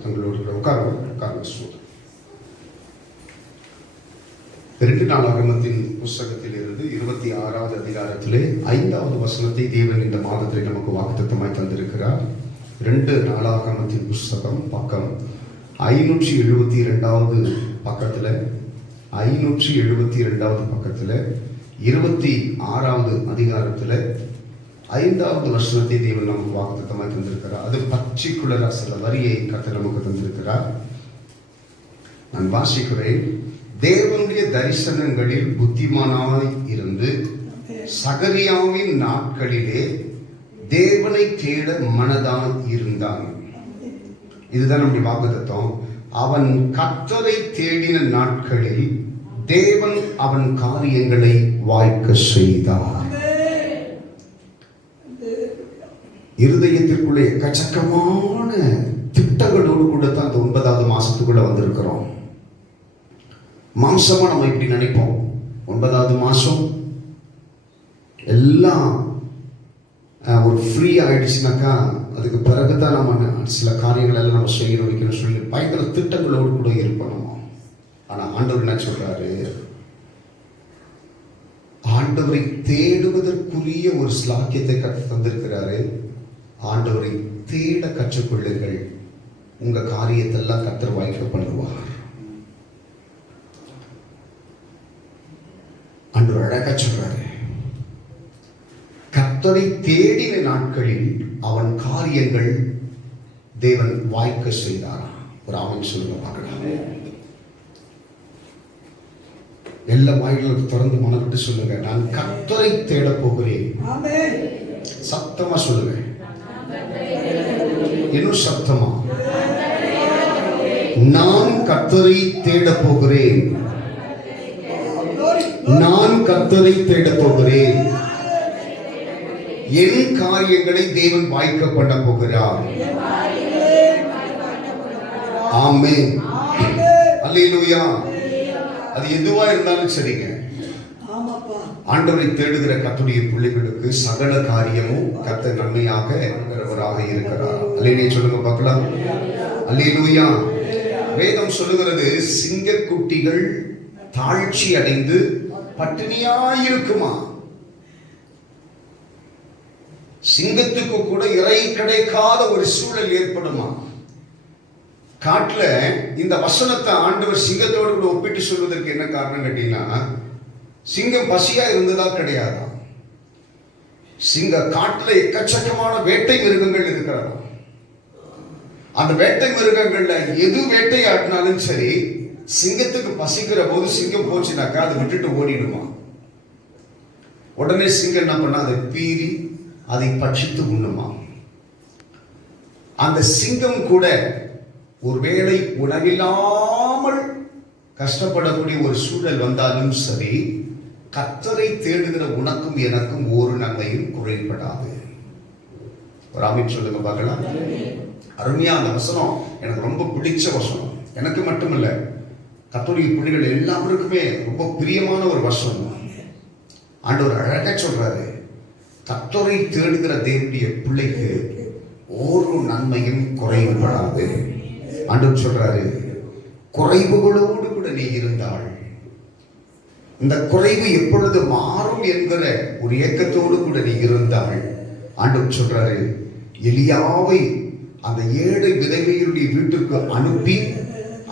வாக்குத்தத்தங்களோடு உட்கார்ந்து சொல்றேன். 2 நாளாகமத்தின் புஸ்தகத்திலிருந்து 26வது அதிகாரத்திலே 5வது வசனத்தை தேவன் இந்த மாதத்தில் நமக்கு வாக்குத்தத்தமாய் தந்திருக்கிறார். 2 நாளாகமத்தின் புஸ்தகம் பக்கம் 572வது பக்கத்தில் 572வது பக்கத்தில் 26வது அதிகாரத்தில் 5வது வசனத்தை தேவன் நமக்கு வாக்குத்தத்தமாய் தந்திருக்கிறார். அது பர்டிகுலரா சில வரியை கர்த்தர் நமக்கு தந்திருக்கிறார். நான் வாசிக்கிறேன். தேவனுடைய தரிசனங்களில் புத்திமானாய் இருந்து சகரியாவின் நாட்களிலே தேவனை தேட மனதாய் இருந்தான். இதுதான் நம்முடைய வாக்குத்தத்தம். அவன் கர்த்தரை தேடின நாட்களில் தேவன் அவன் காரியங்களை வாய்க்க செய்தார். இருதயத்திற்குள்ளே எக்கச்சக்கமான திட்டங்களோடு கூட தான் அந்த 9வது மாசத்துக்குள்ள வந்திருக்கிறோம். மாம்சமா நம்ம இப்படி நினைப்போம், 9வது மாசம் எல்லாம் ஒரு ஃப்ரீ ஆயிடுச்சுனாக்கா அதுக்கு பிறகுதான் நம்ம சில காரியங்கள் எல்லாம் நம்ம செய்யணும் வைக்கணும் சொல்லி பயங்கர திட்டங்களோடு கூட இருப்போம். ஆனா ஆண்டவர் என்ன சொல்றாரு? ஆண்டவரை தேடுவதற்குரிய ஒரு ஸ்லாக்கியத்தை தந்திருக்கிறாரு. ஆண்டவரை தேட கற்றுக்கொள்ளுங்கள், உங்க காரியத்தெல்லாம் கர்த்தர் வாய்க்க பண்ணுவார். ஆண்டவர் அழகா சொல்றாரு, கர்த்தரை தேடின நாட்களில் அவன் காரியங்கள் தேவன் வாய்க்க செய்தாராம். ஒரு ஆமென் சொல்லுங்க பார்க்கலாம். எல்லா வாய்களும் திறந்து மனப்பட்டு சொல்லுங்க, நான் கர்த்தரை தேட போகிறேன். சத்தமா சொல்லுங்க, இன்னும் சத்தமா, நான் கர்த்தரை தேட போகிறேன். நான் கர்த்தரை தேட போகிறேன். என் காரியங்களை தேவன் வாய்க்க பண்ண போகிறார். ஆமென், அல்லேலூயா. அது எதுவா இருந்தாலும் சரிங்க, ஆண்டவரை தேடுகிற கர்த்தருடைய பிள்ளைகளுக்கு சகல காரியமும் கர்த்தர் நன்மையாக இருக்கிறார். அல்லேலூயா சொல்லுங்க பார்க்கலாம். அல்லேலூயா. வேதம் சொல்லுகிறது, சிங்கக்குட்டிகள் தாழ்ச்சி அடைந்து பட்டினியாயிருக்குமா? சிங்கத்துக்கு கூட இறை கிடைக்காத ஒரு சூழல் ஏற்படுமா? காட்டுல இந்த வசனத்தை ஆண்டவர் சிங்கத்தோடு கூட ஒப்பிட்டு சொல்வதற்கு என்ன காரணம் கேட்டீங்கன்னா, சிங்கம் பசியா இருந்ததா கிடையாதா? காட்டுல எக்கச்சக்கமான வேட்டை மிருகங்கள் இருக்கிறதா? அந்த வேட்டை மிருகங்கள்ல எது வேட்டையாடினாலும் சரி, சிங்கத்துக்கு பசிக்கிற போது சிங்கம் போச்சுனாக்கா அதை விட்டுட்டு ஓடிடுமா? உடனே சிங்கம் என்ன பண்ணா, அதை பீறி அதை பட்சித்து உண்ணுமா? அந்த சிங்கம் கூட ஒருவேளை உணவில்லாமல் கஷ்டப்படக்கூடிய ஒரு சூழல் வந்தாலும் சரி, கர்த்தரை தேடுகிற உனக்கும் எனக்கும் ஒரு நன்மையும் குறைபடாது. ஒரு ஆமென் சொல்லுங்க பார்க்கலாம். அருமையா அந்த வசனம் எனக்கு ரொம்ப பிடிச்ச வசனம். எனக்கு மட்டுமல்ல, கர்த்தருடைய பிள்ளைகள் எல்லாருக்குமே ரொம்ப பிரியமான ஒரு வசனம். ஆண்டவர் அழகா சொல்றாரு, கர்த்தரை தேடுகிற தேவனுடைய பிள்ளைக்கு ஒரு நன்மையும் குறைபடாது. ஆண்டவர் சொல்றாரு, குறைவுகளோடு கூட நீ இருந்தாள், இந்த குறைவு எப்பொழுது மாறும் என்கிற ஒரு ஏக்கத்தோடு கூட நீ இருந்தாள். ஆண்டவர் சொல்றாரு, எலியாவை அந்த ஏழை விதவையுடைய வீட்டுக்கு அனுப்பி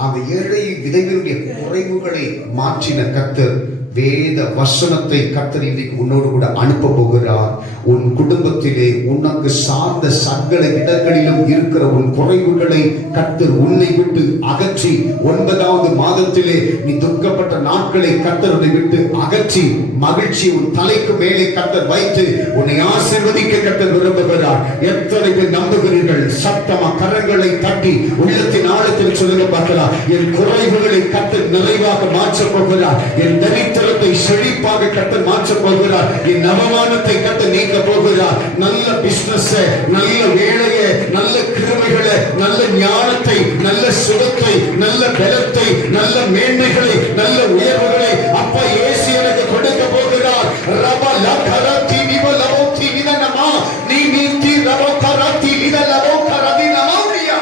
அந்த ஏழை விதவையுடைய குறைவுகளை மாற்றின கர்த்தர் வேத வசனத்தை கர்த்தர் இன்றைக்கு உன்னோடு கூட அனுப்ப போகிறார். உன் குடும்பத்திலே உனக்கு சார்ந்த சகல இடங்களிலும் இருக்கிற உன் குறைவுகளை கர்த்தர் உன்னை விட்டு அகற்றி 9வது மாதத்திலே நீ துக்கப்பட்ட நாட்களை கர்த்தரை விட்டு அகற்றி மகிழ்ச்சி உன் தலைக்கு மேலே கர்த்தர் வைத்து உன்னை ஆசீர்வதிக்க கர்த்தர் விரும்புகிறார். எத்தனை பேர் நம்புகிறீர்கள்? சத்தமா கரங்களை தட்டி உள்ளத்தின் ஆழத்தில் சொல்லுங்க பார்க்கலாம். என் குறைவுகளை கர்த்தர் நிறைவாக மாற்றப் போகிறார். என் தரித்திரத்தை செழிப்பாக கர்த்தர் மாற்றப் போகிறார். என் அவமானத்தை கர்த்தர் நீக்க போகிறார். நல்ல பிசினஸ், நல்ல வேலையை, நல்ல கிருமைகளை, நல்ல ஞானத்தை, நல்ல சுகத்தை, நல்ல பலத்தை, நல்ல மேன்மைகளை, நல்ல உயர்வுகளை அப்பா இயேசு எனக்கு கொடுக்க போகிறார். ரபா லகரதி நிவலோதி நிதனமா நீ நீதி ரபா கரதி நிதலோ கரதி நமாரியா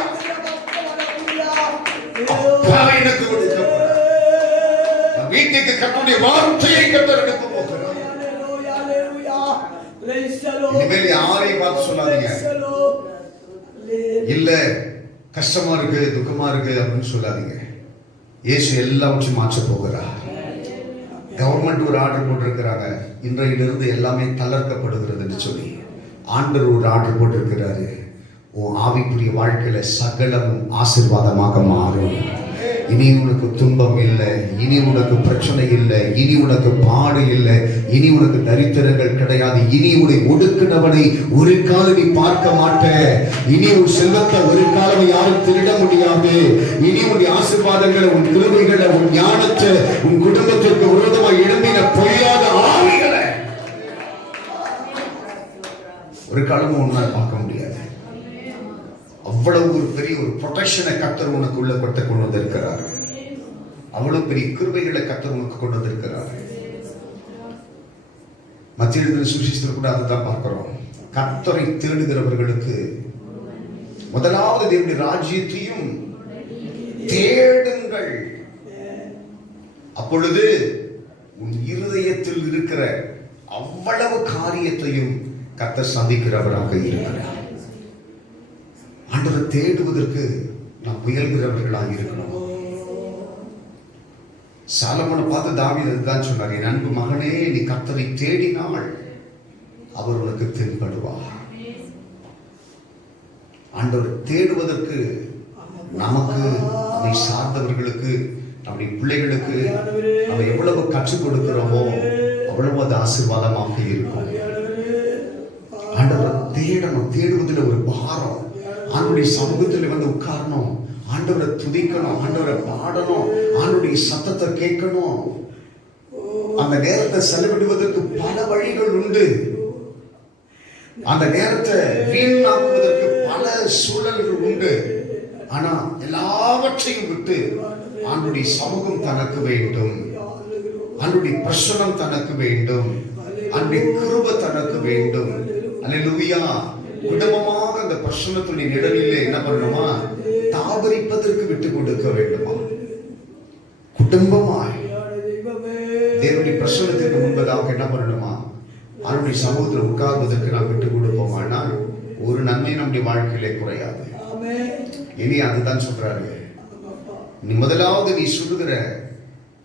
இனிமேல் யாரையும் பார்த்து சொல்லாதீங்க, இல்ல கஷ்டமா இருக்கு துக்கமா இருக்கு அப்படின்னு சொல்லாதீங்க. இயேசு எல்லாவற்றையும் மாற்ற போகிறார். கவர்மெண்ட் ஒரு ஆர்டர் போட்டிருக்கிறாங்க, இன்றையிலிருந்து எல்லாமே தளர்க்கப்படுகிறதுன்னு சொல்லி. ஆண்டவர் ஒரு ஆர்டர் போட்டிருக்கிறாரு, உன் ஆவிக்குரிய வாழ்க்கையில சகலமும் ஆசீர்வாதமாக மாறும். இனி உனக்கு துன்பம் இல்லை, இனி உனக்கு பிரச்சனை இல்லை, இனி உனக்கு பாடு இல்லை, இனி உனக்கு தரித்திரங்கள் கிடையாது. இனி உன்னை ஒடுக்கினவனை ஒரு காலம் நீ பார்க்க மாட்ட. இனி உன் செல்வத்தை ஒரு காலம் யாரும் திருட முடியாது. இனி உன் ஆசீர்வாதங்களை, உன் கிருபைகளை, உன் ஞானத்தை, உன் குடும்பத்திற்கு விரோதமாக எழும்பின பொய்யாத ஆவிகளை ஒரு காலமும் உன்னால் பார்க்க முடியாது. அவ்வளவு ஒரு பெரிய ஒரு ப்ரொடெக்ஷனை கர்த்தர் உனக்கு உள்ள கொண்டு வந்திருக்கிறார். அவ்வளவு பெரிய கிருபைகளை கர்த்தர் உனக்கு கொண்டு வந்திருக்கிறார். மத்திய எழுதின சுவிசேஷத்தில் கூட அதுதான் பார்க்கிறோம். கர்த்தரை தேடுகிறவர்களுக்கு முதலாவது தேவனுடைய ராஜ்யத்தையும் தேடுங்கள், அப்பொழுது உன் இருதயத்தில் இருக்கிற அவ்வளவு காரியத்தையும் கர்த்தர் சந்திக்கிறவராக இருக்கிறார். ஆண்டவரை தேடுவதற்கு நாம் முயல்கிறவர்களாக இருக்கணும். சாலமோனை பார்த்து தாவீது அதுதான் சொன்னார், என் அன்பு மகனே, நீ கர்த்தரை தேடினால் அவர் உனக்கு தென்படுவார். ஆண்டவரை தேடுவதற்கு நமக்கு, அதை சார்ந்தவர்களுக்கு, நம்முடைய பிள்ளைகளுக்கு நம்ம எவ்வளவு கற்றுக் கொடுக்கிறோமோ அவ்வளவு அது ஆசீர்வாதமாக இருக்கும். ஆண்டவரை தேடணும். தேடுவதில் ஒரு பாரம். ஆண்டவருடைய சமூகத்தில் வந்து உட்காரணும், ஆண்டவரை துதிக்கணும், ஆண்டவரை பாடணும், ஆண்டவருடைய சத்தத்தை கேட்கணும். அந்த நேரத்தை செலவிடுவதற்கு பல வழிகள் உண்டு. அந்த நேரத்தை வீணாக்குவதற்கு பல சூழல்கள் உண்டு. ஆனா எல்லாவற்றையும் விட்டு ஆண்டவருடைய சமூகம் தனக்கு வேண்டும், ஆண்டவருடைய பிரசன்னம் தனக்கு வேண்டும், ஆண்டவருடைய கிருபை தனக்கு வேண்டும். அல்லேலூயா. குடும்பமாக அந்த பிரசன்னத்துடைய நிழலிலே என்ன பண்ணணுமா, தாபரிப்பதற்கு விட்டு கொடுக்க வேண்டுமா? குடும்பமாய் தேவனுடைய பிரசன்னத்திற்கு முன்பதாக என்ன பண்ணணுமா, அவருடைய சமூகத்தில் உட்கார்வதற்கு நாம் விட்டு கொடுப்போம். ஆனால் ஒரு நன்மை நம்முடைய வாழ்க்கையிலே குறையாது. இனி அதுதான் சொல்றாரு, நீ முதலாவது நீ சுடுகிற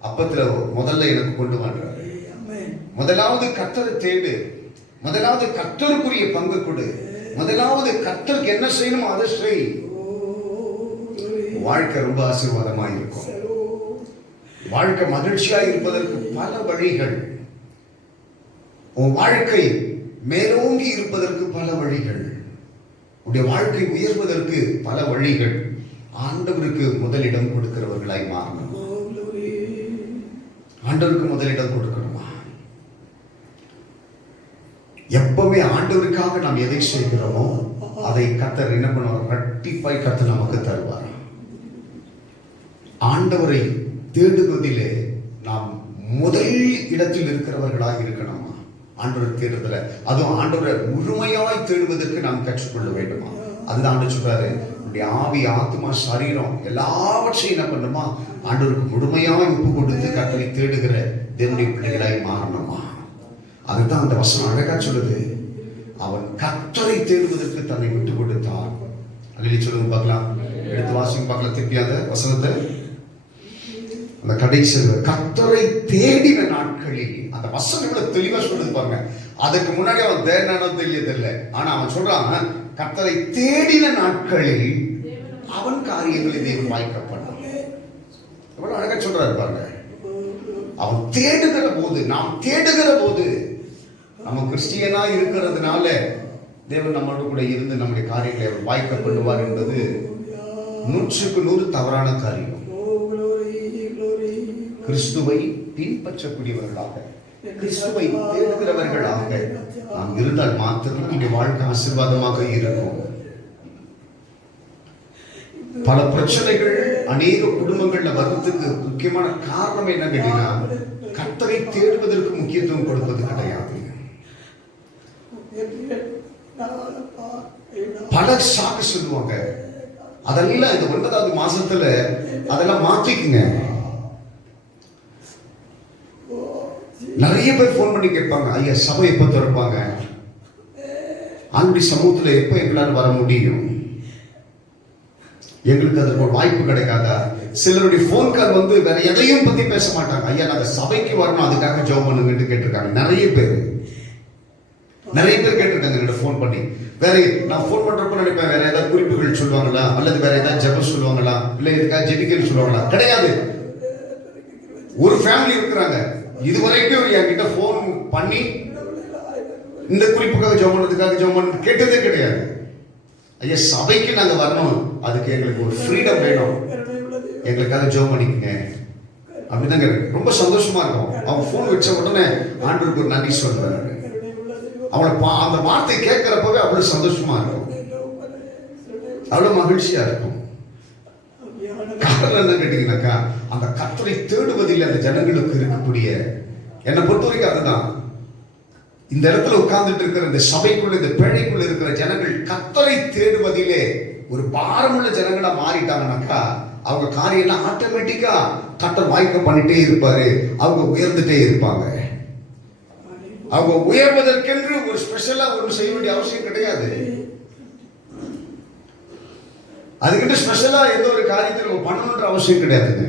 அப்பத்துல முதல்ல எனக்கு கொண்டு வர்றாரு. முதலாவது கர்த்தரை தேடு, முதலாவது கர்த்தருக்குரிய பங்கு கொடு, முதலாவது கர்த்தருக்கு என்ன செய்யணும் அதை செய். வாழ்க்கை ரொம்ப ஆசீர்வாதமாக இருக்கும். வாழ்க்கை மகிழ்ச்சியாக இருப்பதற்கு பல வழிகள், உன் வாழ்க்கை மேலோங்கி இருப்பதற்கு பல வழிகள், உன்னுடைய வாழ்க்கை உயர்வதற்கு பல வழிகள். ஆண்டவருக்கு முதலிடம் கொடுக்கிறவர்களாய் மாறணும். ஆண்டவருக்கு முதலிடம் கொடுக்கணுமா? எப்பவுமே ஆண்டவருக்காக நாம் எதை செய்கிறோமோ அதை கர்த்தர் என்ன பண்ணுவார், இரட்டிப்பாய் கர்த்தர் நமக்கு தருவார். ஆண்டவரை தேடுவதிலே நாம் முதல் இடத்தில் இருக்கிறவர்களாக இருக்கணுமா? ஆண்டவரை தேடுதல, அதுவும் ஆண்டவரை முழுமையாய் தேடுவதற்கு நாம் கற்றுக்கொள்ள வேண்டுமா? அதுதான் ஆண்டவர் சொல்றாரு, நம்முடைய ஆவி, ஆத்மா, சரீரம் எல்லாவற்றையும் என்ன பண்ணுமா, ஆண்டவருக்கு முழுமையாய் ஒப்பு கொடுத்து கர்த்தரை தேடுகிற தேவனுடைய பிள்ளைகளாய் மாறணுமா? அதுதான் அந்த வசனம் அழகா சொல்லுது. அவன் கர்த்தரை தேடுவதற்கு தன்னை விட்டு கொடுத்தான். அல்லேலூயா சொல்லுங்க பார்க்கலாம். எடுத்து வாசிங்க பார்க்கலாம் திருப்பி அந்த வசனத்தை. அந்த கடைசி கர்த்தரை தேடின நாட்களில், அந்த வசனம் இவ்வளவு தெளிவா சொல்லுது பாருங்க. அதுக்கு முன்னாடி அவன் தேடினானோ தெரியதில்லை. ஆனா அவன் சொல்றான், கர்த்தரை தேடின நாட்களில் அவன் காரியங்களை தேவன் வாய்க்கப்பட்டான். எவ்வளவு அழகா சொல்றாரு பாருங்க. அவன் தேடுகிற போது, நாம் தேடுகிற போது, நம்ம கிறிஸ்டியனா இருக்கிறதுனால தேவன் நம்மளோட கூட இருந்து நம்முடைய காரியங்களை அவர் வாய்க்க பண்ணுவார் என்பது 100% தவறான காரியம். கிறிஸ்துவை பின்பற்றக்கூடியவர்களாக, கிறிஸ்துவை தேடுகிறவர்களாக நாம் இருந்தால் மாத்திரம் நம்முடைய வாழ்க்கை ஆசீர்வாதமாக இருக்கும். பல பிரச்சனைகள் அநேக குடும்பங்கள்ல வர்றதுக்கு முக்கியமான காரணம் என்ன கேட்டீங்கன்னா, கர்த்தரை தேடுவதற்கு முக்கியத்துவம் கொடுப்பது கிடையாது. பல சாக்கு சொல்லுவாங்க, அதெல்லாம் இந்த 9வது மாசத்துல அதெல்லாம் மாத்திக்குங்க. நிறைய பேர் போன் பண்ணி கேட்பாங்க, ஐயா சபை எப்ப திறப்பாங்க? ஆண்டுடைய சமூகத்தில் எப்போ எங்களால் வர முடியும்? எங்களுக்கு அதற்கு ஒரு வாய்ப்பு கிடைக்காதா? சிலருடைய போன் கால் வந்து வேற எதையும் பத்தி பேச மாட்டாங்க. ஐயா நாங்க சபைக்கு வரணும், அதுக்காக ஜெபம் பண்ணுங்கன்னு கேட்டிருக்காங்க. நிறைய பேர் கேட்டிருக்காங்க என்னோட போன் பண்ணி. வேற நான் போன் பண்றப்ப நினைப்பேன், வேற ஏதாவது குறிப்புகள் சொல்லுவாங்களா, அல்லது வேற ஏதாவது ஜெபம் சொல்லுவாங்களா, இல்ல எதுக்காக ஜெபிக்கன்னு சொல்லுவாங்களா? கிடையாது. ஒரு ஃபேமிலி இருக்கிறாங்க, இதுவரைக்கும் என்கிட்ட போன் பண்ணி இந்த குறிப்புக்காக ஜெபம் பண்ணதுக்காக ஜெபம் பண்ண கேட்டதே கிடையாது. ஐயா சபைக்கு நாங்க வரணும், அதுக்கு எங்களுக்கு ஒரு ஃப்ரீடம் வேணும், எங்களுக்காக ஜெபம் பண்ணிக்கங்க அப்படிதாங்க. ரொம்ப சந்தோஷமா இருக்கும். அவங்க போன் வச்ச உடனே ஆண்டவருக்கு ஒரு நன்றி சொல்றாரு. அவளை அந்த வார்த்தை கேட்கிறப்பவே அவ்வளவு சந்தோஷமா இருக்கும், அவ்வளவு மகிழ்ச்சியா இருக்கும். காரணம் என்ன கேட்டீங்கன்னாக்கா, அந்த கர்த்தரை தேடுவதில் அந்த ஜனங்களுக்கு இருக்கக்கூடிய, என்னை பொறுத்த வரைக்கும் அதுதான். இந்த இடத்துல உட்கார்ந்துட்டு இருக்கிற இந்த சபைக்குள்ள, இந்த பேழைக்குள்ள இருக்கிற ஜனங்கள் கர்த்தரை தேடுவதிலே ஒரு பாரமுள்ள ஜனங்களா மாறிட்டாங்கன்னாக்கா, அவங்க காரியெல்லாம் ஆட்டோமேட்டிக்கா கர்த்தர் வாய்க்க பண்ணிட்டே இருப்பாரு. அவங்க உயர்ந்துட்டே இருப்பாங்க. அவங்க உயர்வதற்கென்று ஒரு ஸ்பெஷலா ஒன்று செய்ய வேண்டிய அவசியம் கிடையாது. அதுக்கிட்ட ஸ்பெஷலா எந்த ஒரு காரியத்தை நம்ம பண்ணணுன்ற அவசியம் கிடையாதுங்க.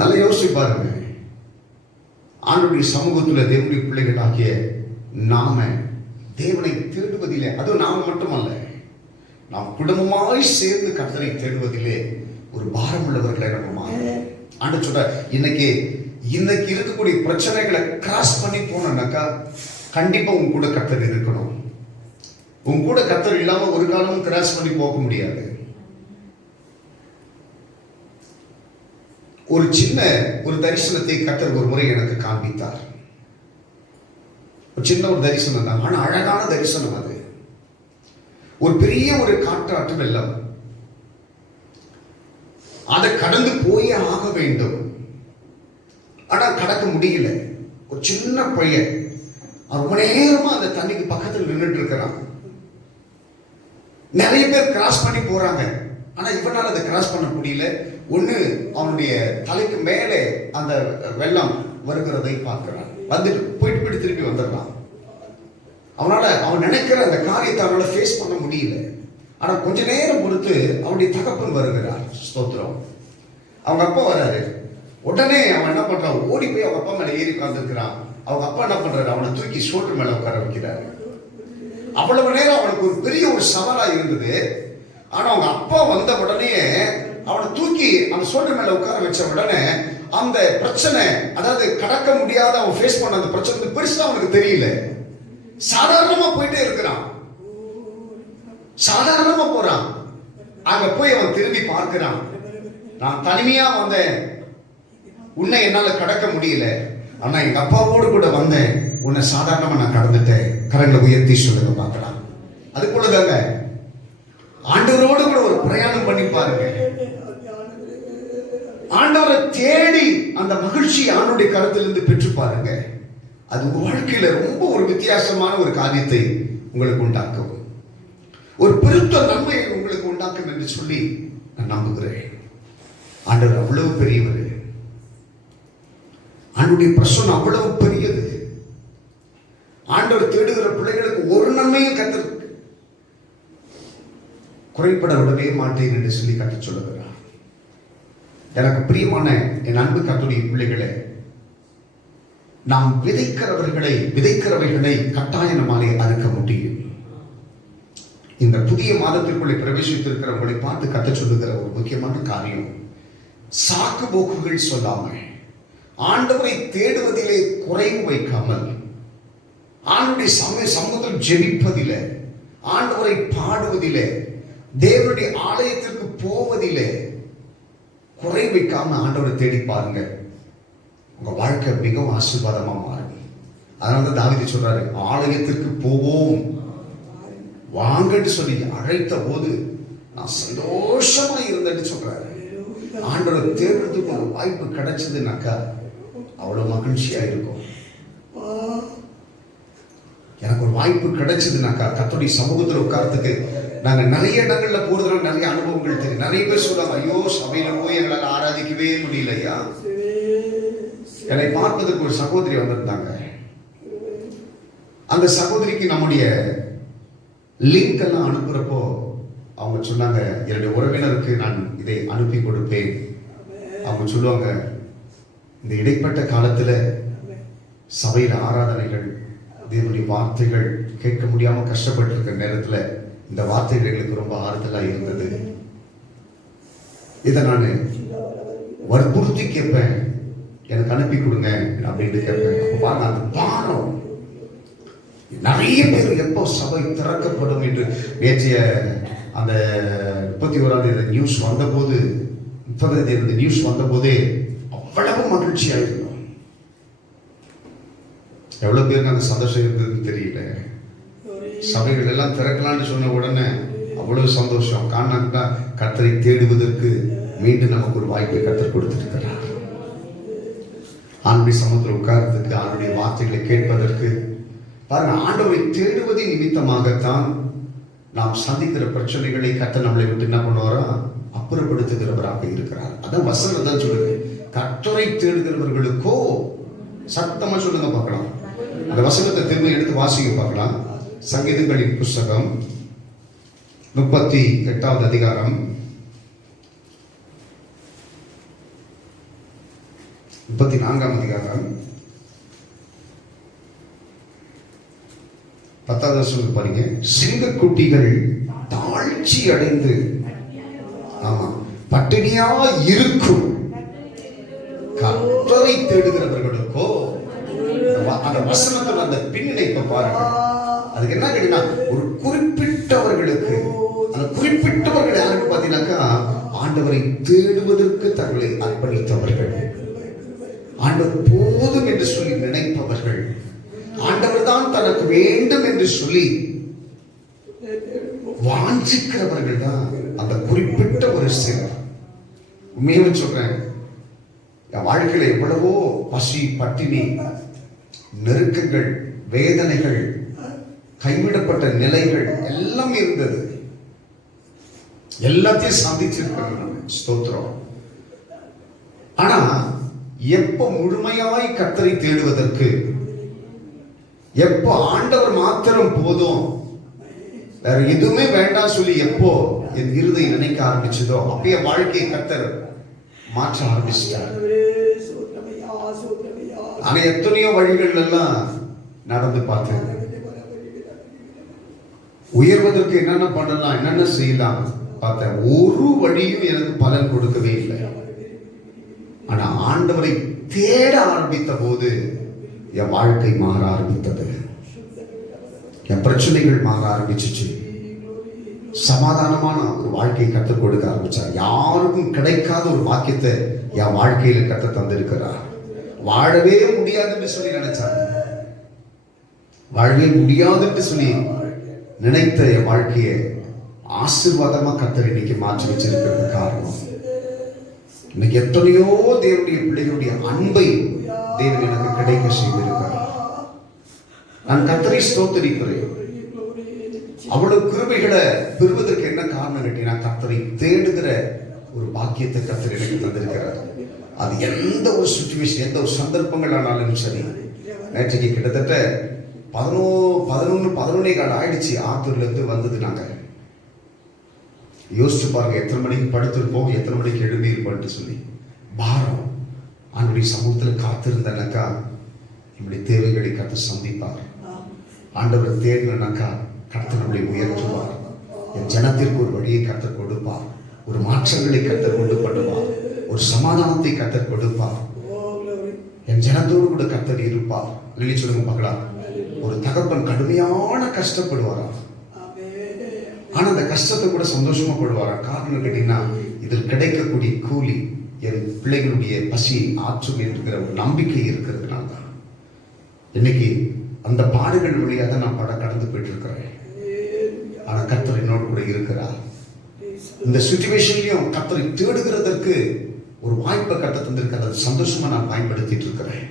நல்லா யோசிச்சு பாருங்க. ஆண்டவருடைய சமூகத்துல தேவனுடைய பிள்ளைகள் ஆகிய நாம தேவனை தேடுவதிலே, அதுவும் நாம மட்டுமல்ல, நாம் குடும்பமாய் சேர்ந்து கர்த்தரை தேடுவதிலே ஒரு பாரம் உள்ளவர்களை நம்ம ஆண்டு சொல்ற. இன்னைக்கு இருக்கக்கூடிய பிரச்சனைகளை கிராஸ் பண்ணி போனோம்னாக்கா கண்டிப்பா உங்க கூட கர்த்தர் இருக்கணும். உங்க கூட கர்த்தர் இல்லாம ஒரு காலமும் கிராஸ் பண்ணி போக முடியாது. ஒரு சின்ன ஒரு தரிசனத்தை கர்த்தர் ஒரு முறை எனக்கு காண்பித்தார். ஒரு சின்ன ஒரு தரிசனம் தான், ஆனா அழகான தரிசனம் அது. ஒரு பெரிய ஒரு காற்றாற்று வெள்ளம், அதை கடந்து போயே ஆக வேண்டும். ஆனா கடக்க முடியல. ஒரு சின்ன பையன் ரொம்ப நேரமா அந்த தண்ணிக்கு பக்கத்தில் நின்றுட்டு இருக்கிறான். நிறைய பேர் கிராஸ் பண்ணி போறாங்க, ஆனா இவனால அதை கிராஸ் பண்ண முடியல. ஒண்ணு அவனுடைய தலைக்கு மேலே அந்த வெள்ளம் வருகிறதை பார்க்கிறான், வந்துட்டு போயிட்டு திருப்பி வந்துடுறான். அவன் நினைக்கிற அந்த காரியத்தை அவனால ஃபேஸ் பண்ண முடியல. ஆனா கொஞ்ச நேரம் பொறுத்து அவனுடைய தகப்பன் வருகிறார். ஸ்தோத்திரம். அவங்க அப்பா வராரு. உடனே அவன் என்ன பண்றான், ஓடி போய் அவங்க அப்பா மேல ஏறி உட்கார்ந்துருக்கிறான். அவங்க அப்பா என்ன பண்றாரு, அவனை தூக்கி ஷோல்டர் மேல உட்கார வைக்கிறாரு. அவ்வளவு நேரம் அவனுக்கு ஒரு பெரிய ஒரு சவாலா இருந்தது. ஆனா அவங்க அப்பா வந்த உடனே அவனை தூக்கி அந்த ஷோல்டர் மேல உட்கார வச்ச உடனே அந்த பிரச்சனை, அதாவது கடக்க முடியாத அவன் ஃபேஸ் பண்ண அந்த பிரச்சனை பெருசா அவனுக்கு தெரியல. சாதாரணமா போயிட்டே இருக்கிறான், சாதாரணமா போறான். அங்க போய் அவன் திரும்பி பார்க்கிறான். நான் தனிமையா வந்தேன், உன்னை என்னால கடக்க முடியல, ஆனா எங்க அப்பாவோடு கூட வந்தேன், உன்னை சாதாரணமா நான் கடந்துட்டேன். கரங்களை உயர்த்தி சொல்லுங்க பார்க்கலாம். அது போலதாங்க ஆண்டவரோடு கூட ஒரு பிரயாணம் பண்ணி பாருங்க. ஆண்டவரை தேடி அந்த மகிழ்ச்சி ஆண்டவருடைய கருத்திலிருந்து பெற்று பாருங்க. அது உங்க வாழ்க்கையில ரொம்ப ஒரு வித்தியாசமான ஒரு காரியத்தை உங்களுக்கு உண்டாக்கும், ஒரு பெருத்த நன்மையை உங்களுக்கு உண்டாக்கும் என்று சொல்லி நான் நம்புகிறேன். ஆண்டவர் அவ்வளவு பெரியவர், ஆண்டவருடைய பிரசன்னம் அவ்வளவு பெரியது. ஆண்டவர் தேடுகிற பிள்ளைகளுக்கு ஒரு நன்மையும் கர்த்தர் குறைபட விடவே மாட்டேன் என்று சொல்லி கர்த்தர் சொல்லுகிறார். எனக்கு பிரியமான என் அன்பு கர்த்தருடைய பிள்ளைகளே, நாம் விதைக்கிறவைகளை கட்டாயமாலே அறுக்க முடியும். இந்த புதிய மாதத்திற்குள்ளே பிரவேசித்திருக்கிறவர்களை பார்த்து கர்த்தர் சொல்லுகிற ஒரு முக்கியமான காரியம், சாக்கு போக்குகள் சொல்லாமல், ஆண்டவரை தேடுவதிலே குறைவு வைக்காமல், ஆண்டவருடைய சமூகத்தில் ஜெபிப்பதிலே, ஆண்டவரை பாடுவதிலே, தேவனுடைய ஆலயத்திற்கு போவதிலே குறை வைக்காம ஆண்டவரை தேடி பாருங்க. உங்க வாழ்க்கை மிகவும் ஆசீர்வாதமா மாறும். அதனால தாவீது சொல்றாரு, ஆலயத்திற்கு போவோம் வாங்கன்னு சொல்லி அழைத்த போது நான் சந்தோஷமா இருந்தேன்னு சொல்றாரு. ஆண்டவரை தேடுறதுக்கு ஒரு வாய்ப்பு கிடைச்சதுனாக்கா அவ்வளவு மகிழ்ச்சியா இருக்கும். எனக்கு ஒரு வாய்ப்பு கிடைச்சதுனாக்கா கர்த்தருடைய சமூகத்தில் உட்கார்றதுக்கு, நாங்க நிறைய இடங்கள்ல போறதுனால நிறைய அனுபவங்கள் தெரியும். நிறைய பேர் சொல்றாங்க, ஐயோ சபையில போய் எங்களால் ஆராதிக்கவே முடியலையா. என்னை பார்ப்பதற்கு ஒரு சகோதரி வந்திருந்தாங்க. அந்த சகோதரிக்கு நம்முடைய லிங்க் எல்லாம் அனுப்புறப்போ அவங்க சொன்னாங்க, என்னுடைய உறவினருக்கு நான் இதை அனுப்பி கொடுப்பேன். அவங்க சொல்லுவாங்க, இந்த இடைப்பட்ட காலத்துல சபையில் ஆராதனைகள், தேவனுடைய வார்த்தைகள் கேட்க முடியாம கஷ்டப்பட்டு இருக்கிற நேரத்துல இந்த வார்த்தைகள் எங்களுக்கு ரொம்ப ஆறுதலா இருந்தது. இதை நான் வற்புறுத்தி கேட்பேன், எனக்கு அனுப்பி கொடுங்க அப்படின்னு கேட்பேன். அந்த பாரம் நிறைய பேர் எப்போ சபை திறக்கப்படும் என்று நேற்றைய அந்த 31ஆம் தேதி நியூஸ் வந்தபோது, 30ஆம் தேதி நியூஸ் வந்தபோதே அவ்வளவு மகிழ்ச்சியா இருந்தோம். எவ்வளவு பேருக்கு அந்த சந்தோஷம் இருந்ததுன்னு தெரியல. சபைகள் எல்லாம் திறக்கலான்னு சொன்ன உடனே அவ்வளவு சந்தோஷம். காரணம்னா கர்த்தரை தேடுவதற்கு மீண்டும் நமக்கு ஒரு வாய்ப்பை கர்த்தர் கொடுத்திருக்கிறார். ஆண்டுடைய சமூகத்தில் உட்கார்றதுக்கு, ஆண்டுடைய வார்த்தைகளை கேட்பதற்கு. பாருங்க, ஆண்டவரை தேடுவதின் நிமித்தமாகத்தான் நாம் சந்திக்கிற பிரச்சனைகளை கர்த்தர் நம்மளை விட்டு என்ன பண்ணுவாரா, அப்புறப்படுத்துகிறவராக இருக்கிறார். அதான் வசனம் தான் சொல்லுங்க, கர்த்தரை தேடுகிறவர்களுக்கோ. சத்தமா சொல்லுங்க பார்க்கலாம். அந்த வசனத்தை திரும்ப எடுத்து வாசிக்க பார்க்கலாம். சங்கீதங்களின் புஸ்தகம் 38வது அதிகாரம் 34ஆம் அதிகாரம் 10வது வசனம் பாருங்க. சிங்கக்குட்டிகள் தாழ்ச்சி அடைந்து பட்டினியா இருக்கும் கர்த்தரை தேடுகிறவர்களுக்கோ. அந்த வசனத்தோட அந்த பின்னிணைப்பை பாருங்க. அதுக்கு என்ன கேட்டீங்கன்னா, ஒரு குறிப்பிட்டவர்களுக்கு, அந்த குறிப்பிட்டவர்கள் யாருக்கு பார்த்தீங்கன்னாக்கா, ஆண்டவரை தேடுவதற்கு தங்களை அர்ப்பணித்தவர்கள், ஆண்டவர் போதும் என்று சொல்லி நினைப்பவர்கள், ஆண்டவர் தான் தனக்கு வேண்டும் என்று சொல்லி வாஞ்சிக்கிறவர்கள் தான் அந்த குறிப்பிட்ட ஒரு சிலர். உண்மையாக சொல்றேன், என் வாழ்க்கையில எவ்வளவோ பசி, பட்டினி, நெருக்கங்கள், வேதனைகள், கைவிடப்பட்ட நிலைகள் எல்லாம் இருந்தது. எல்லாத்தையும் சந்திச்சிருக்கிறேன், ஸ்தோத்திரம். ஆனா எப்ப முழுமையாய் கர்த்தரை தேடுவதற்கு, எப்போ ஆண்டவர் மாத்திரம் போதும், வேற எதுவுமே வேண்டாம் சொல்லி எப்போ என் இருதயம் நினைக்க ஆரம்பிச்சதோ, அப்பயே வாழ்க்கையை கர்த்தர் மாற்ற ஆரம்பிச்சிட்டார். ஆனா எத்தனையோ வழிகள் எல்லாம் நடந்து பார்த்தேன். உயர்வதற்கு என்னென்ன பண்ணலாம், என்னென்ன செய்யலாம் பார்த்தேன். ஒரு வழியும் எனக்கு பலன் கொடுக்கவே இல்லை. ஆனா ஆண்டவரை தேட ஆரம்பித்த போது என் வாழ்க்கை மாற ஆரம்பித்தது. என் பிரச்சனைகள் மாற ஆரம்பிச்சிச்சு. சமாதானமான ஒரு வாழ்க்கையை கற்றுக் கொடுக்க ஆரம்பிச்சார். யாருக்கும் கிடைக்காத ஒரு வாக்கியத்தை என் வாழ்க்கையில கற்று தந்திருக்கிறார். வாழவே முடியாதுன்னு சொல்லி நினைச்சாங்க, வாழவே முடியாதுன்னு சொல்லி நினைத்த என் வாழ்க்கையை ஆசீர்வாதமா கர்த்தர் இன்னைக்கு மாற்றி வச்சிருக்கிறது. காரணம், இன்னைக்கு எத்தனையோ தேவனுடைய பிள்ளைகளுடைய அன்பை தேவன் எனக்கு கிடைக்க செய்திருக்கிறார். நான் கர்த்தரை ஸ்தோத்திரிக்கிறேன். அவ்வளவு கிருபைகளை பெறுவதற்கு என்ன காரணம் கேட்டீங்கன்னா, கர்த்தரை தேடுகிற ஒரு பாக்கியத்தை கர்த்தர் எனக்கு தந்திருக்கிறார். அது எந்த ஒரு சிச்சுவேஷன், எந்த ஒரு சந்தர்ப்பங்கள் ஆனாலும் சரி. நேற்றைக்கு கிட்டத்தட்ட 11 ஆயிடுச்சு ஆத்தூர்ல இருந்து வந்தது. நாங்க யோசிச்சு பாருங்க, எத்தனை மணிக்கு படுத்திருப்போம், எத்தனை மணிக்கு எழும்பியிருப்போம்னு சொல்லி. பாரம். ஆண்டுடைய சமூகத்தில் காத்திருந்தனாக்கா நம்முடைய தேவைகளை கர்த்தர் சந்திப்பார். ஆண்டவரை தேடினாக்கா கர்த்தர் நம்மளை உயர்த்துவார். என் ஜனத்திற்கு ஒரு வழியை கர்த்தர் கொடுப்பார். ஒரு மாற்றங்களை கர்த்தர் கொண்டு பண்ணுவார். ஒரு சமாதானத்தை கர்த்தர் கொடுப்பார். என் ஜனத்தோடு கூட கர்த்தர் இருப்பார். சொல்லி சொல்லுங்க பார்க்கலாம். ஒரு தகப்பன் கடுமையான கஷ்டப்படுவாரா, ஆனா அந்த கஷ்டத்தை கூட சந்தோஷமா படுவாரா. காரணம் கேட்டீங்கன்னா, இதில் கிடைக்கக்கூடிய கூலி என் பிள்ளைகளுடைய பசியை ஆற்றும் என்கிற ஒரு நம்பிக்கை இருக்கிறதுனால தான் இன்னைக்கு அந்த பாடுகள் வழியாக தான் நான் கடந்து போயிட்டு இருக்கிறேன். ஆனா கர்த்தர் என்னோடு கூட இருக்கிறார். இந்த சிச்சுவேஷன்லயும் கர்த்தரை தேடுகிறதற்கு ஒரு வாய்ப்பை கர்த்தர் தந்திருக்கிறார். சந்தோஷமா நான் பயன்படுத்திட்டு இருக்கிறேன்.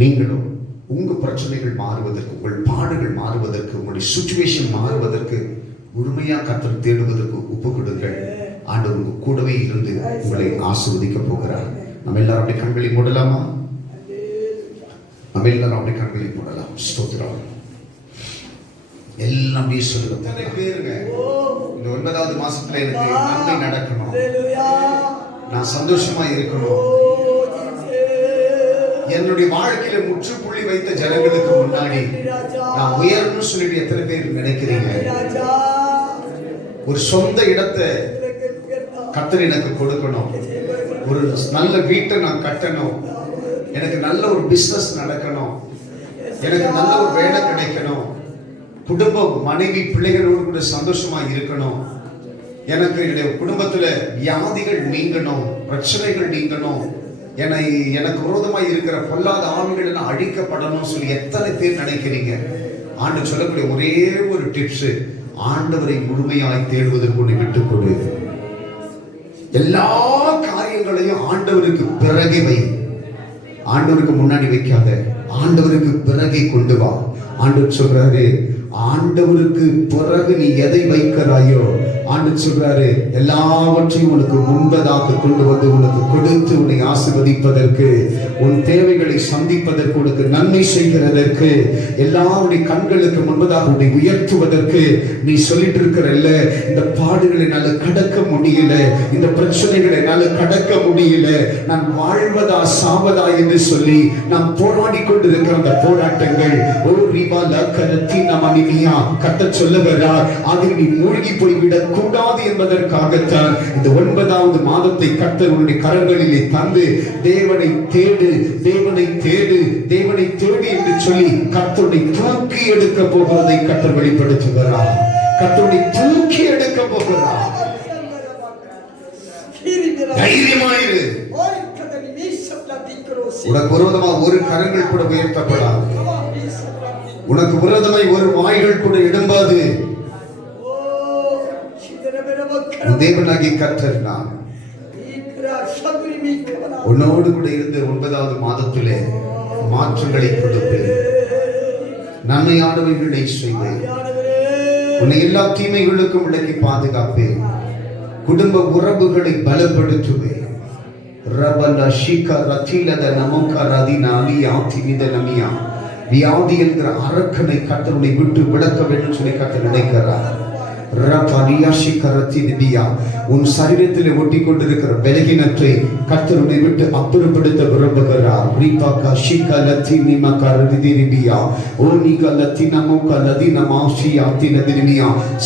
நீங்களும் உங்க பிரச்சனைகள் மாறுவதற்கு, உங்கள் பாடுகள் மாறுவதற்கு, உங்களுடைய சிச்சுவேஷன் மாறுவதற்கு முழுமையா கர்த்தரை தேடுவதற்கு ஒப்பு கொடுங்கள். ஆண்டவர் உங்க கூடவே இருந்து உங்களை ஆசீர்வதிக்க போகிறார். நம்ம எல்லாரும் அப்படி கண்களை மூடலாமா? நம்ம எல்லாரும் அப்படி கண்களை போடலாம். ஸ்தோத்திரம். எல்லாம் அப்படியே சொல்லுங்க. பேருங்க இந்த 9வது மாசத்துல எனக்கு நன்மை நடக்கணும், நான் சந்தோஷமா இருக்கணும், என்னுடைய வாழ்க்கையில முற்றுப்புள்ளி வைத்த ஜனங்களுக்கு முன்னாடி நான் உயரணும்னு சொல்லிட்டு எத்தனை பேர் நினைக்கிறீங்க? ஒரு சொந்த இடத்தை கர்த்தர் எனக்கு கொடுக்கணும், ஒரு நல்ல வீட்டை நான் கட்டணும், எனக்கு நல்ல ஒரு பிசினஸ் நடக்கணும், எனக்கு நல்ல ஒரு வேலை கிடைக்கணும், குடும்பம் மனைவி பிள்ளைகளோடு கூட சந்தோஷமா இருக்கணும், எனக்கு என்னுடைய குடும்பத்துல வியாதிகள் நீங்கணும், பிரச்சனைகள் நீங்கணும், எனக்கு விரோதமாய் இருக்கிற பொல்லாத ஆவிகள் அழிக்கப்படணும் சொல்லி எத்தனை பேர் நினைக்கிறீங்க? ஆண்டு சொல்லக்கூடிய ஒரே ஒரு டிப்ஸ், ஆண்டவரை முழுமையாய் தேடுவதற்கு உன்னை விட்டுக் கொடு. எல்லா காரியங்களையும் ஆண்டவருக்கு பிறகே வை, ஆண்டவருக்கு முன்னாடி வைக்காத, ஆண்டவருக்கு பிறகே கொண்டு வா. ஆண்டவர் சொல்றாரு, ஆண்டவருக்கு பிறகு நீ எதை வைக்கிறாயோ, ஆண்டவர் சொல்றாரு, எல்லாவற்றையும் உனக்கு முன்பதாக கொண்டு வந்து உனக்கு கொடுத்து உன்னை ஆசீர்வதிப்பதற்கு, உன் தேவைகளை சந்திப்பதற்கு, உனக்கு நன்மை செய்கிறதற்கு, எல்லாருடைய கண்களுக்கு முன்பதாக உன்னை உயர்த்துவதற்கு. நீ சொல்லிட்டு இருக்கிறல்ல, இந்த பாடுகளை என்னால கடக்க முடியல, இந்த பிரச்சனைகளை என்னால கடக்க முடியல, நான் வாழ்வதா சாவதா என்று சொல்லி நாம் போராடி கொண்டிருக்கிற அந்த போராட்டங்கள், ஓ ரிபால கரத்தி நமனியா கர்த்தர் சொல்லுகிறார், அதில் நீ மூழ்கி போய்விடக் கூடாது என்பதற்காகத்தான் இந்த 9வது மாதத்தை கர்த்தர் உன்னுடைய கரங்களிலே தந்து, தேவனை தேடு, தேவனை தேடு, தேவனை தேடு என்று சொல்லி கர்த்தரை தூக்கி எடுக்க போகிறதை கர்த்தர் வெளிப்படுத்துகிறார். கர்த்தரை தூக்கி எடுக்க போகிறார். தைரியமாயிரு. உனக்கு விரோதமாக ஒரு கரங்கள் கூட உயர்த்தப்படாது, உனக்கு விரோதமாய் ஒரு வாய்கள் கூட எழும்பாது. தேவனாகிய கர்த்தர் நான் உன்னோடு கூட இருந்து 9வது மாதத்திலே மாற்றங்களை கொடுப்பேன், நன்மையானவைகளை செய்வேன், உன்னை எல்லா தீமைகளுக்கும் விலக்கி பாதுகாப்பேன், குடும்ப உறவுகளை பலப்படுத்துவேன். வியாதி என்கிற அரக்கனை கர்த்தருடைய விட்டு விளக்க வேண்டும் சொல்லி கர்த்தர் நினைக்கிறார். உன் சரீரத்தில் ஒட்டி கொண்டிருக்கிற பலகீனத்தை கர்த்தருடைய விட்டு அப்புறப்படுத்த விரும்புகிறார்.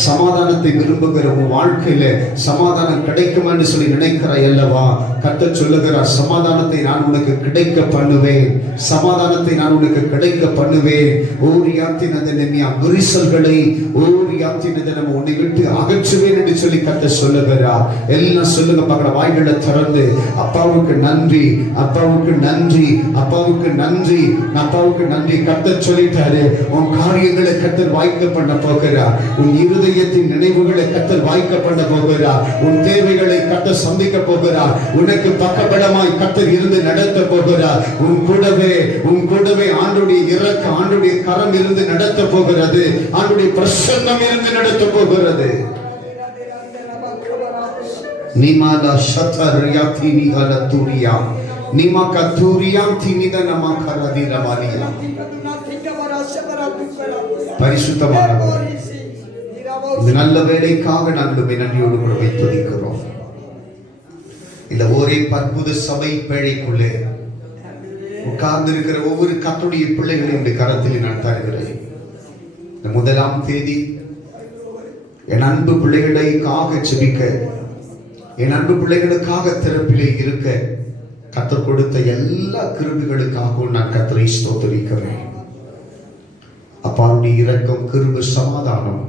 சமாதானத்தை விரும்புகிற உன் வாழ்க்கையில சமாதானம் கிடைக்கும் என்று சொல்லி நினைக்கிறாய் அல்லவா? கர்த்தர் சொல்லுகிறார், சமாதானத்தை நான் உனக்கு கிடைக்க பண்ணுவேன், சமாதானத்தை நான் உனக்கு கிடைக்க பண்ணுவேன். விரிசல்களை உன்னை விட்டு அகற்றுவேன் என்று சொல்லி கர்த்தர் சொல்லுகிறார். எல்லாம் சொல்லுங்க பார்க்கற, வாய்களை திறந்து அப்பாவுக்கு நன்றி, அப்பாவுக்கு நன்றி, அப்பாவுக்கு நன்றி, அப்பாவுக்கு நன்றி. கர்த்தர் சொல்லிட்டாரு, உன் காரியங்களை கர்த்தர் வாய்க்க பண்ண போகிறார், உன் இருதயத்தின் நினைவுகளை கர்த்தர் வாய்க்க பண்ண போகிறார், உன் தேவைகளை கர்த்தர் சந்திக்க போகிறார், உனக்கு பக்கபலமாய் கர்த்தர் இருந்து நடத்த போகிறார். உன் கூடவே ஆண்டுடைய இறக்க, ஆண்டுடைய கரம் இருந்து நடத்த போகிறது, ஆண்டுடைய பிரசன்னம் இருந்து நடத்த போகிறது. நிமாலா ஷதர்யாதி நிகலதுரியா நிமகதுரியாம் தினிதனமா கரதிரவாலியா. பரிசுத்தமானவர், இந்த நல்ல வேலைக்காக நாங்கள் நன்றியோடு கூட வைத்துதிக்கிறோம். இந்த ஒரே பற்புத சபை பேழைக்குள்ளே உட்கார்ந்து இருக்கிற ஒவ்வொரு கர்த்தருடைய பிள்ளைகளையும் கரத்தில் நான் தருகிறேன். இந்த 1ஆம் தேதி என் அன்பு பிள்ளைகளுக்காக ஜெபிக்க, என் அன்பு பிள்ளைகளுக்காக திறப்பிலே இருக்க கர்த்தர் கொடுத்த எல்லா கிருபைகளுக்காகவும் நான் கர்த்தரை ஸ்தோத்திரிக்கிறேன். அப்பாவுடைய இரக்கம், கிருபை, சமாதானம்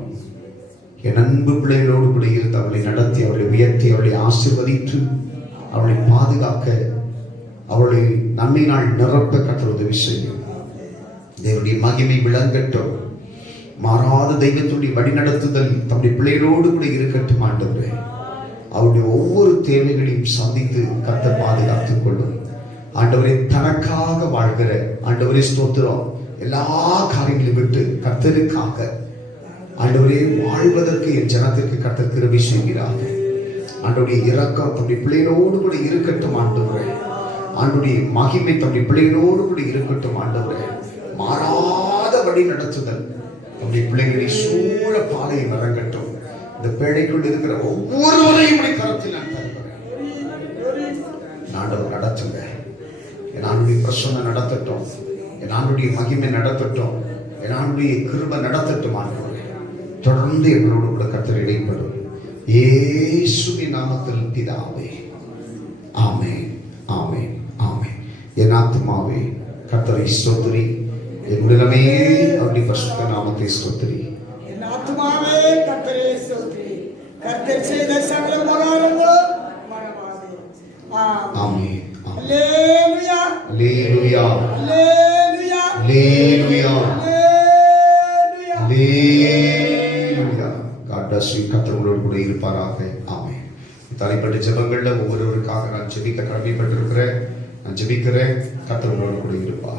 என் அன்பு பிள்ளைகளோடு கூட இருந்து அவளை நடத்தி, அவளை உயர்த்தி, அவளை ஆசீர்வதித்து, அவளை பாதுகாக்க, அவளை நன்மையினால் நிரப்ப கர்த்தர் உதவி செய்யும். தேவனுடைய மகிமை விளங்கட்டும். மாறாத தெய்வத்துடைய வழிநடத்துதல் தம்முடைய பிள்ளைகளோடு கூட இருக்கட்டும். ஆண்டவரே, அவருடைய ஒவ்வொரு தேவைகளையும் சந்தித்து கர்த்தர் பாதுகாத்துக் கொள்ளும். ஆண்டவரே, தனக்காக வாழ்கிற ஆண்டவரே ஸ்தோத்திரம். எல்லா காரியங்களையும் விட்டு கர்த்தருக்காக ஆண்டவரே வாழ்வதற்கு என் ஜனத்திற்கு கர்த்தர் கிருபை செய்கிறார். ஆண்டவருடைய இரக்கம் தம்முடைய பிள்ளைகளோடு கூட இருக்கட்டும். ஆண்டவரே, ஆண்டுடைய மகிமை தம்முடைய பிள்ளைகளோடு கூட இருக்கட்டும். ஆண்டவரே, மாறாத வழி நடத்துதல் தம்முடைய பிள்ளைகளை சூழ பாதையை வழங்கட்டும். இந்த பேழைக்குள் இருக்கிற ஒவ்வொருவரையும் கரத்தில் நான் தருகிறேன். ஆண்டவர் நடத்துங்க. என் ஆண்டுடைய பிரசன்னம் நடத்தட்டும். என் ஆண்டுடைய மகிமை நடத்தட்டும். என் ஆண்டுடைய கிருபை நடத்தட்டும். ஆண்டவரே, தொடர்ந்து எங்களோடு கூட கர்த்தர் இடைப்படும். இயேசுவின் நாமத்தில் பிதாவே, ஆமென், ஆமென், ஆமென். என் ஆத்துமாவே கர்த்தரை ஸ்தோத்திரி, என் உடலமே அவருடைய பரிசுத்த நாமத்தை ஸ்தோத்திரி. என் ஆத்துமாவே கர்த்தரை ஸ்தோத்திரி, கர்த்தர் செய்த சகல உபகாரங்களும் மறவாதே. ஆமென். அல்லேலூயா, அல்லேலூயா, அல்லேலூயா, அல்லேலூயா, அல்லேலூயா, அல்லேலூயா. God bless you. கர்த்தர் உங்களோடு கூட இருப்பாராக. ஆமென். தனிப்பட்ட ஜெபங்கள்ல ஒவ்வொருவருக்காக நான் ஜெபிக்க கடமைப்பட்டிருக்கிறேன். நான் ஜெபிக்கிறேன். கர்த்தர் உங்களோடு கூட இருப்பார்.